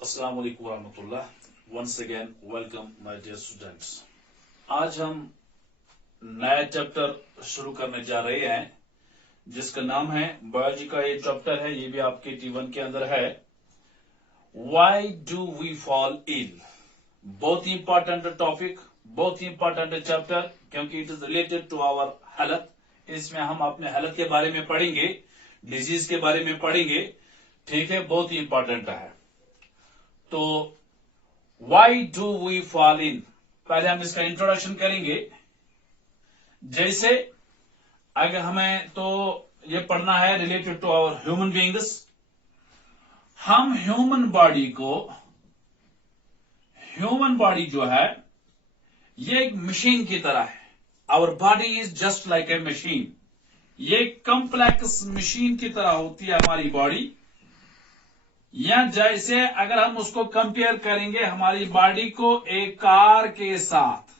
अस्सलाम वालेकुम रहमतुल्लाह। Once again welcome my dear students. आज हम नया चैप्टर शुरू करने जा रहे हैं जिसका नाम है बायोलॉजी का ये चैप्टर है, ये भी आपके T1 के अंदर है। Why do we fall ill. बहुत ही इंपॉर्टेंट टॉपिक, बहुत ही इंपॉर्टेंट चैप्टर, क्योंकि it is related to our health. इसमें हम अपने हेल्थ के बारे में पढ़ेंगे, डिजीज के बारे में पढ़ेंगे, ठीक है। बहुत ही इंपॉर्टेंट है। तो why do we fall in, पहले हम इसका इंट्रोडक्शन करेंगे। जैसे अगर हमें तो ये पढ़ना है related to our human beings. हम ह्यूमन बॉडी जो है ये एक मशीन की तरह है। Our body is just like a machine. ये कॉम्प्लेक्स मशीन की तरह होती है हमारी बॉडी। या जैसे अगर हम उसको कंपेयर करेंगे हमारी बॉडी को एक कार के साथ,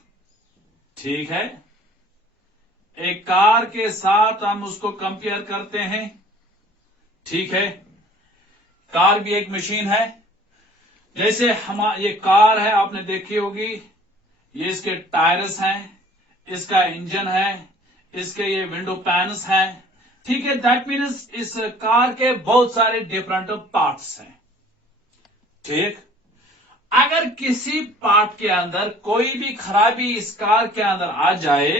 ठीक है, एक कार के साथ हम उसको कंपेयर करते हैं, ठीक है। कार भी एक मशीन है। जैसे ये कार है, आपने देखी होगी, ये इसके टायर्स हैं, इसका इंजन है, इसके ये विंडो पैनल्स हैं, ठीक है। दैट मीन्स इस कार के बहुत सारे डिफरेंट पार्ट्स हैं, ठीक। अगर किसी पार्ट के अंदर कोई भी खराबी इस कार के अंदर आ जाए,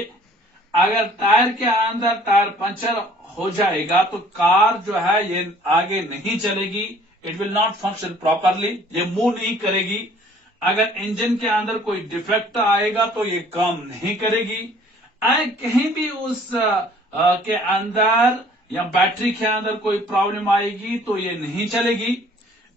अगर टायर के अंदर टायर पंचर हो जाएगा तो कार जो है ये आगे नहीं चलेगी। It will not function properly, ये मूव नहीं करेगी। अगर इंजन के अंदर कोई डिफेक्ट आएगा तो ये काम नहीं करेगी। कहीं भी उस के अंदर या बैटरी के अंदर कोई प्रॉब्लम आएगी तो ये नहीं चलेगी।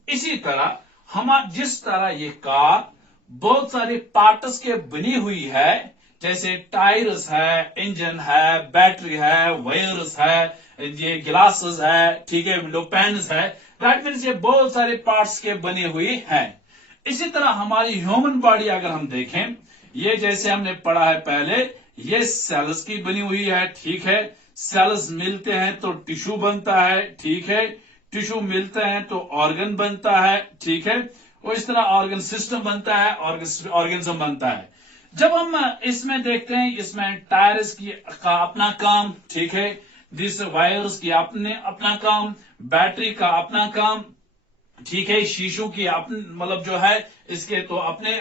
इसी तरह जिस तरह ये कार बहुत सारे पार्ट्स के बनी हुई है, जैसे टायर्स है, इंजन है, बैटरी है, वायर्स है, ये ग्लासेस है, ठीक है, विंडो पैन्स है, दैट मीन्स ये बहुत सारे पार्ट्स के बने हुए हैं। इसी तरह हमारी ह्यूमन बॉडी अगर हम देखें, ये जैसे हमने पढ़ा है पहले, ये सेल्स की बनी हुई है, ठीक है। सेल्स मिलते हैं तो टिश्यू बनता है, ठीक है। टिश्यू मिलते हैं तो ऑर्गन बनता है, ठीक है। और इस तरह ऑर्गन सिस्टम बनता है, ऑर्गेनिज्म बनता है। जब हम इसमें देखते हैं, इसमें टायर्स का अपना काम, ठीक है, दिस वायर्स की अपना काम, बैटरी का अपना काम, ठीक है, शीशों की मतलब जो है इसके तो अपने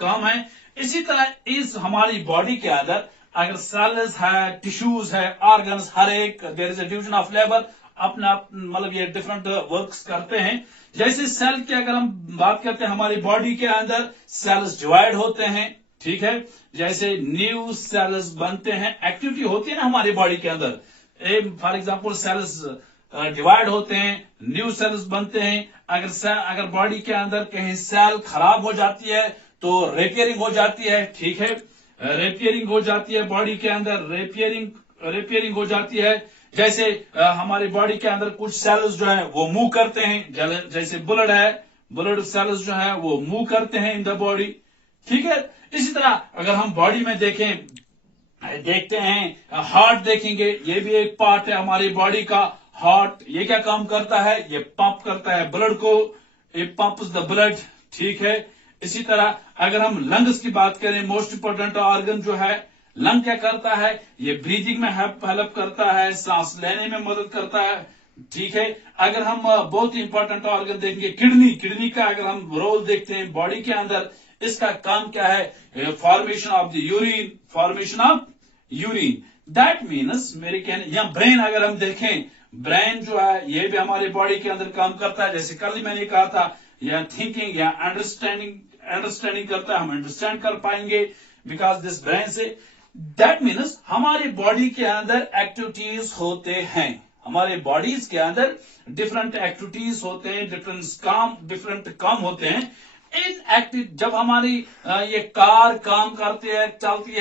काम है। इसी तरह इस हमारी बॉडी के अंदर अगर सेल्स है, टिश्यूज है, ऑर्गन्स, हर एक there is a division of labour, अपना मतलब ये डिफरेंट वर्क्स करते हैं। जैसे सेल की अगर हम बात करते हैं, हमारी बॉडी के अंदर सेल्स डिवाइड होते हैं, ठीक है। जैसे न्यू सेल्स बनते हैं, एक्टिविटी होती है ना हमारी बॉडी के अंदर। फॉर एग्जांपल सेल्स डिवाइड होते हैं, न्यू सेल्स बनते हैं। अगर बॉडी के अंदर कहीं सेल खराब हो जाती है तो रिपेयरिंग हो जाती है, ठीक है। रिपेयरिंग हो जाती है बॉडी के अंदर, रिपेयरिंग हो जाती है। जैसे हमारी बॉडी के अंदर कुछ सेल्स जो है वो मूव करते हैं, जैसे ब्लड है, ब्लड सेल्स जो है वो मूव करते हैं इन द बॉडी, ठीक है। इसी तरह अगर हम बॉडी में देखते हैं, हार्ट देखेंगे, ये भी एक पार्ट है हमारी बॉडी का। हार्ट ये क्या काम करता है, ये पंप करता है ब्लड को, ये पंप्स द ब्लड, ठीक है। इसी तरह अगर हम लंग्स की बात करें, मोस्ट इंपोर्टेंट ऑर्गन जो है, लंग क्या करता है, ये ब्रीदिंग में हेल्प करता है, सांस लेने में मदद करता है, ठीक है। अगर हम बहुत ही इंपॉर्टेंट ऑर्गन देखेंगे, किडनी का अगर हम रोल देखते हैं बॉडी के अंदर, इसका काम क्या है, formation of urine, that means मेरे कहने। या ब्रेन अगर हम देखें, ब्रेन जो है ये भी हमारी बॉडी के अंदर काम करता है। जैसे कल मैंने कहा था, या थिंकिंग या अंडरस्टैंडिंग करता है, हम अंडरस्टैंड कर पाएंगे बिकॉज दिस ब्रेन से। दैट मीन्स हमारी बॉडी के अंदर एक्टिविटीज होते हैं, हमारे बॉडीज के अंदर डिफरेंट एक्टिविटीज होते हैं, डिफरेंट काम होते हैं। जब हमारी ये कार काम करती है, चलती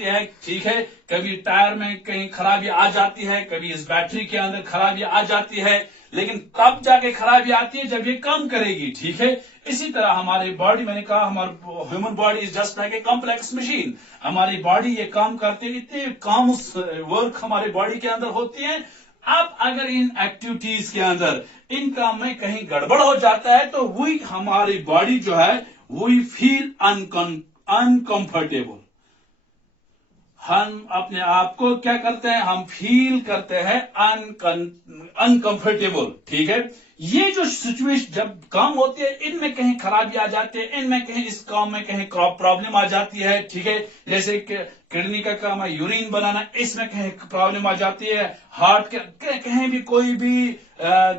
है, ठीक है। कभी टायर में कहीं खराबी आ जाती है, कभी इस बैटरी के अंदर खराबी आ जाती है, लेकिन तब जाके खराबी आती है जब ये काम करेगी, ठीक है। इसी तरह हमारी बॉडी, मैंने कहा हमारी human body is just like a complex machine. हमारी बॉडी ये काम करती है, इतने काम वर्क हमारी बॉडी के अंदर होती है। अब अगर इन एक्टिविटीज के अंदर इन काम में कहीं गड़बड़ हो जाता है तो वही हमारी बॉडी जो है वी फील अनकंफर्टेबल। हम अपने आप को क्या करते हैं, हम फील करते हैं अनकंफर्टेबल। ठीक है, ये जो सिचुएशन जब काम होती है इनमें कहीं खराबी आ जाती है, इनमें कहीं इस काम में कहीं प्रॉब्लम आ जाती है। ठीक है, जैसे किडनी का काम है यूरिन बनाना, इसमें कहीं प्रॉब्लम आ जाती है, हार्ट के कहीं भी कोई भी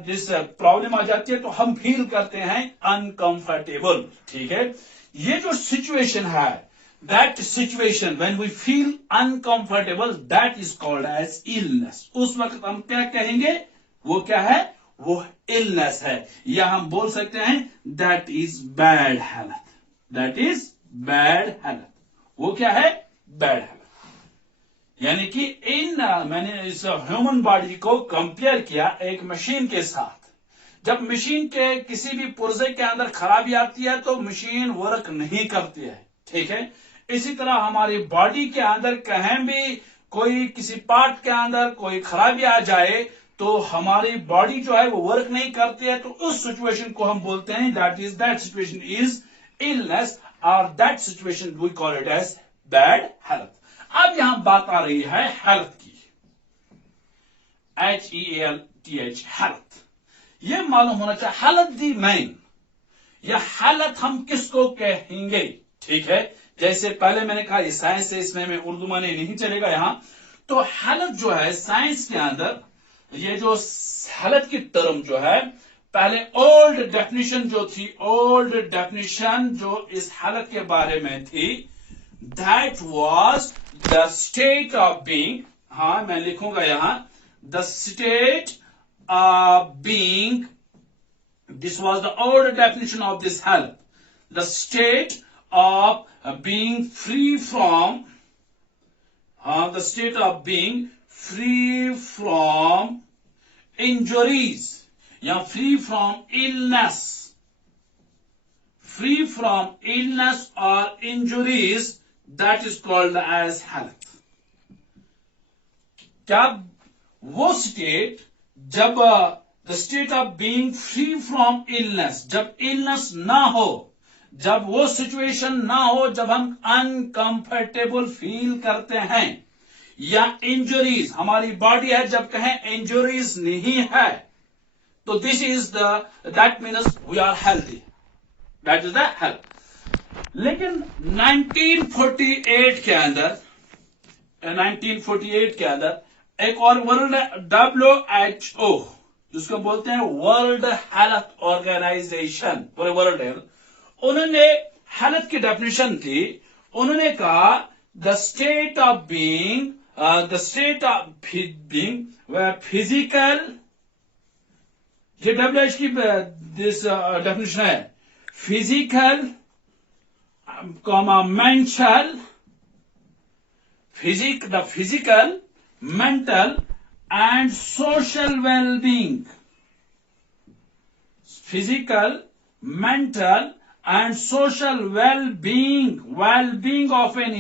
जिस प्रॉब्लम आ जाती है तो हम फील करते हैं अनकंफर्टेबल। ठीक है, ये जो सिचुएशन है, that situation when we feel uncomfortable, that is called as illness। उस वक्त हम क्या कहेंगे, वो क्या है, वो illness है, या हम बोल सकते हैं that is bad health। that is bad health, वो क्या है, bad health। यानी कि मैंने इस ह्यूमन बॉडी को कंपेयर किया एक मशीन के साथ। जब मशीन के किसी भी पुर्जे के अंदर खराबी आती है तो मशीन वर्क नहीं करती है। ठीक है, इसी तरह हमारी बॉडी के अंदर कहीं भी कोई किसी पार्ट के अंदर कोई खराबी आ जाए तो हमारी बॉडी जो है वो वर्क नहीं करती है, तो उस सिचुएशन को हम बोलते हैं दैट सिचुएशन इज इलनेस, और that situation we call it as bad health. अब यहां बात आ रही है हेल्थ की, HEALTH, हेल्थ। ये मालूम होना चाहिए हेल्थ दी मैन, या हेल्थ हम किसको कहेंगे। ठीक है, जैसे पहले मैंने कहा ये साइंस है, इसमें मैं उर्दू में नहीं चलेगा यहां। तो हेल्थ जो है साइंस के अंदर, ये जो हेल्थ की टर्म जो है, पहले ओल्ड डेफिनेशन जो थी, ओल्ड डेफिनेशन जो इस हेल्थ के बारे में थी, that was the state of being, हाँ मैं लिखूंगा यहां, the state of being, this was the old definition of this health, the state of being free from the state of being free from injuries, या free from illness, free from illness or injuries, that is called as health। क्या वो state जब the state of being free from illness, जब illness ना हो, जब वो situation ना हो जब हम अनकंफर्टेबल फील करते हैं, या इंजरीज हमारी बॉडी है जब कहें इंजरीज नहीं है, तो this is that means we are healthy, that is the health. लेकिन 1948 के अंदर, 1948 के अंदर एक और वर्ल्ड WHO, जिसको बोलते हैं वर्ल्ड हेल्थ ऑर्गेनाइजेशन, पूरे वर्ल्ड हेल्थ, उन्होंने हेल्थ की डेफिनेशन थी। उन्होंने कहा the state of being, the state of being physical, ये WHO की दिस डेफिनेशन है, physical, mental, the physical, mental and social wellbeing, physical, mental and social well-being of an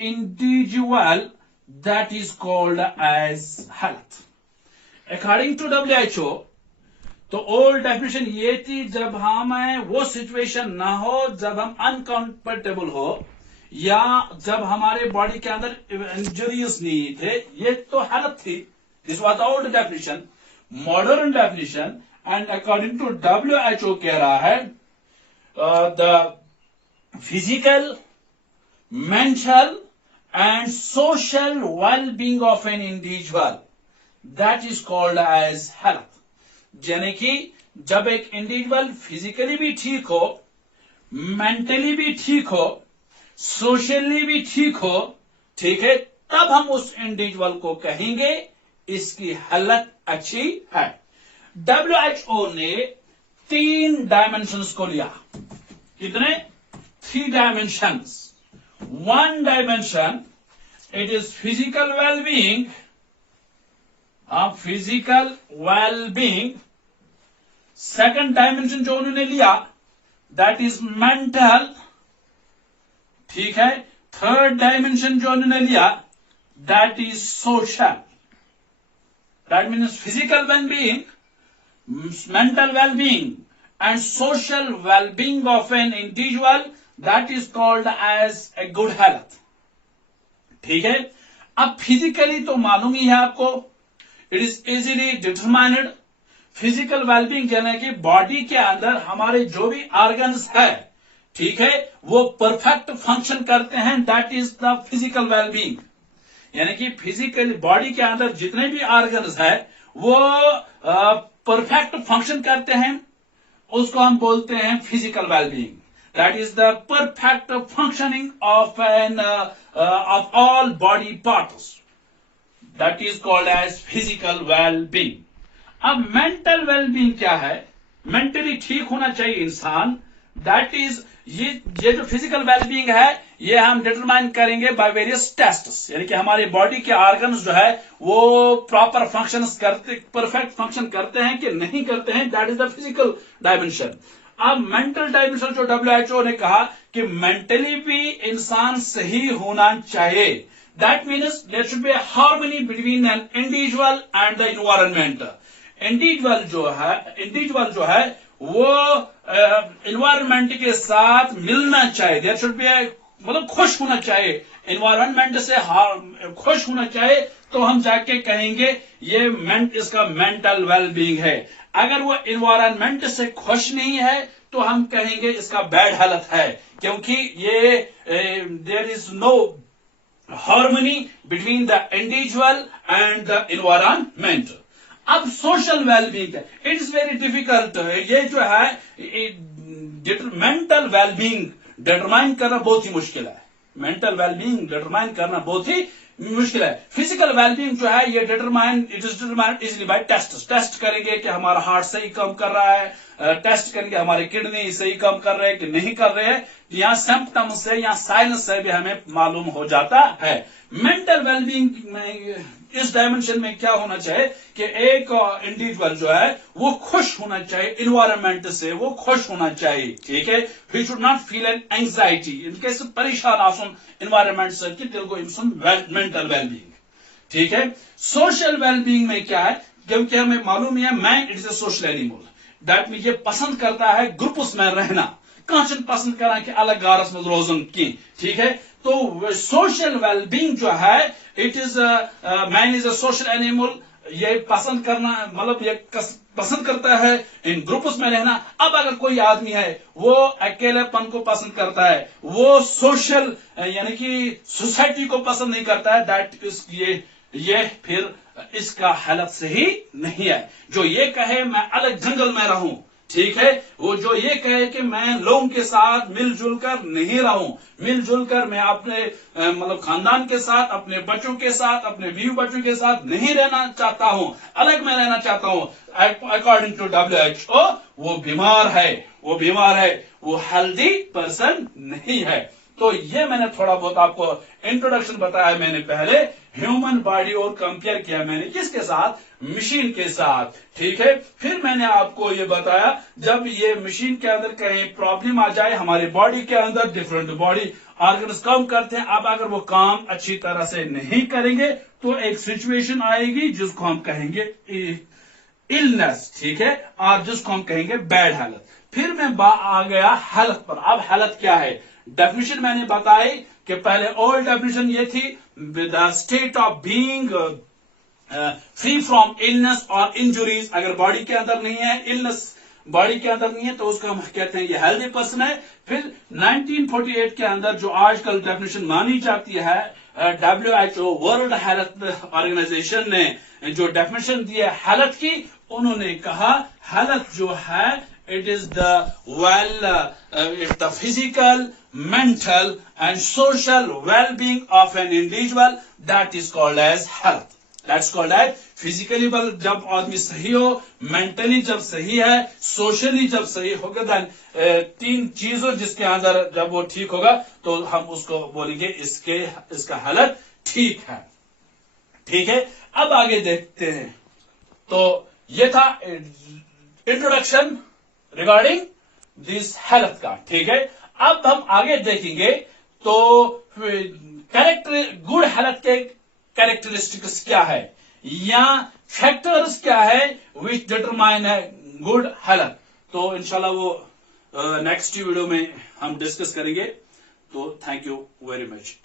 individual, that is called as health according to WHO। तो old definition ये थी जब हमें वो situation ना हो जब हम अनकंफर्टेबल हो, या जब हमारे बॉडी के अंदर इंजरीज नहीं थे, ये तो हेल्थ थी। This was the old definition. Modern definition and according to WHO कह रहा है the physical, mental and social wellbeing of an individual, that is called as health. यानी कि जब एक इंडिविजुअल फिजिकली भी ठीक हो, मेंटली भी ठीक हो, सोशली भी ठीक हो, ठीक है, तब हम उस इंडिविजुअल को कहेंगे इसकी हालत अच्छी है। WHO ने 3 डायमेंशंस को लिया। कितने? 3 dimensions. 1 dimension it is physical wellbeing, physical wellbeing. Second dimension जो उन्होंने लिया दैट इज मेंटल, ठीक है। थर्ड डायमेंशन जो उन्होंने लिया that is social, that means physical wellbeing, mental well-being and social well-being of an individual, that is called as a good health. ठीक है, अब फिजिकली तो मालूम ही है आपको, it is easily determined. Physical wellbeing यानी कि बॉडी के अंदर हमारे जो भी ऑर्गन्स है, ठीक है, वो परफेक्ट फंक्शन करते हैं, that is the physical wellbeing. यानी कि फिजिकली बॉडी के अंदर जितने भी ऑर्गन्स है वो परफेक्ट फंक्शन करते हैं, उसको हम बोलते हैं physical wellbeing. That is the perfect functioning of an of all body parts, that is called as physical wellbeing. अब मेंटल वेलबींग क्या है? मेंटली ठीक होना चाहिए इंसान, दैट इज ये जो फिजिकल वेलबींग है ये हम डिटरमाइन करेंगे बाय वेरियस टेस्ट्स, यानी कि हमारी बॉडी के ऑर्गन्स जो है वो प्रॉपर फंक्शंस करते, परफेक्ट फंक्शन करते हैं कि नहीं करते हैं, that is the physical dimension. अब मेंटल डायमेंशन जो WHO ने कहा कि मेंटली भी इंसान सही होना चाहिए, that means there should be harmony between an individual and the environment. Individual जो है वो एनवायरनमेंट के साथ मिलना चाहिए, देयर शुड बी मतलब खुश होना चाहिए, एनवायरनमेंट से खुश होना चाहिए, तो हम जाके कहेंगे ये इसका मेंटल वेलबींग है। अगर वो एनवायरनमेंट से खुश नहीं है तो हम कहेंगे इसका बैड हालत है, क्योंकि ये there is no harmony between the individual and the environment. अब सोशल वेलबींग है, इट इज वेरी डिफिकल्ट। ये जो है मेंटल वेलबींग डिटरमाइन करना बहुत ही मुश्किल है, मेंटल वेलबींग डिटरमाइन करना बहुत ही मुश्किल है। फिजिकल वेलबींग जो है ये it is determined easily by test करेंगे कि हमारा हार्ट सही काम कर रहा है, टेस्ट करेंगे हमारे किडनी सही काम कर रहे हैं कि नहीं कर रहे हैं, या सिम्पटम से या साइंस से भी हमें मालूम हो जाता है। मेंटल वेलबींग में इस डायमेंशन में क्या होना चाहिए कि एक इंडिविजुअल जो है वो खुश होना चाहिए, एनवायरनमेंट से वो खुश होना चाहिए, ठीक है। He should not feel N anxiety, इनके से परेशान आसन एनवायरनमेंट से कि दिल को मेंटल वेलबींग, ठीक है। सोशल वेलबींग में क्या है, क्योंकि हमें मालूम है man it is a social animal, that mean ये पसंद करता है ग्रुप्स में रहना, कहां पसंद करा कि अलग गारस में रोजन की, ठीक है। तो सोशल वेलबींग जो है it is man is a social animal, ये पसंद करना मतलब ये पसंद करता है इन ग्रुप्स में रहना। अब अगर कोई आदमी है वो अकेलेपन को पसंद करता है, वो सोशल यानी कि सोसाइटी को पसंद नहीं करता है, दैट इज ये फिर इसका हालत सही नहीं है। जो ये कहे मैं अलग जंगल में रहूं, ठीक है, वो जो ये कहे कि मैं लोगों के साथ मिलजुल कर नहीं रहूं, मिलजुल कर मैं अपने मतलब खानदान के साथ, अपने बच्चों के साथ, अपने बीवी बच्चों के साथ नहीं रहना चाहता हूं, अलग में रहना चाहता हूं, अकॉर्डिंग टू WHO वो बीमार है, वो हेल्दी पर्सन नहीं है। तो ये मैंने थोड़ा बहुत आपको इंट्रोडक्शन बताया मैंने पहले, ह्यूमन बॉडी और कंपेयर किया मैंने किसके साथ, मशीन के साथ, ठीक है। फिर मैंने आपको ये बताया जब ये मशीन के अंदर कहीं प्रॉब्लम आ जाए, हमारे बॉडी के अंदर डिफरेंट बॉडी ऑर्गन्स काम करते हैं, अब अगर वो काम अच्छी तरह से नहीं करेंगे तो एक सिचुएशन आएगी जिसको हम कहेंगे इलनेस, ठीक है, और जिसको हम कहेंगे बैड हालत। फिर मैं आ गया हालत पर। अब हालत क्या है, डेफिनेशन मैंने बताई कि पहले ओल्ड डेफिनेशन ये थी, the state of being free from illness और इंजुरीज। अगर बॉडी के अंदर नहीं है, इलनेस बॉडी के अंदर नहीं है, तो उसको हम कहते हैं ये हेल्दी पर्सन है। फिर 1948 के अंदर जो आजकल डेफिनेशन मानी जाती है, WHO वर्ल्ड हेल्थ ऑर्गेनाइजेशन ने जो डेफिनेशन दी है हालत की, उन्होंने कहा हालत जो है it is it's the physical, mental and social well-being of an individual, that is called as health. That's called as physically जब आदमी सही हो, mentally जब सही है, socially जब सही होगा, then तीन चीजों जिसके अंदर जब वो ठीक होगा तो हम उसको बोलेंगे इसका हालत ठीक है, ठीक है। अब आगे देखते हैं। तो ये था इंट्रोडक्शन रिगार्डिंग दिस हेल्थ का, ठीक है। अब हम आगे देखेंगे तो गुड हेल्थ के कैरेक्टरिस्टिक्स क्या है या फैक्टर्स क्या है विच डिटरमाइन है गुड हेल्थ। तो इंशाल्लाह वो नेक्स्ट वीडियो में हम डिस्कस करेंगे। तो थैंक यू वेरी मच।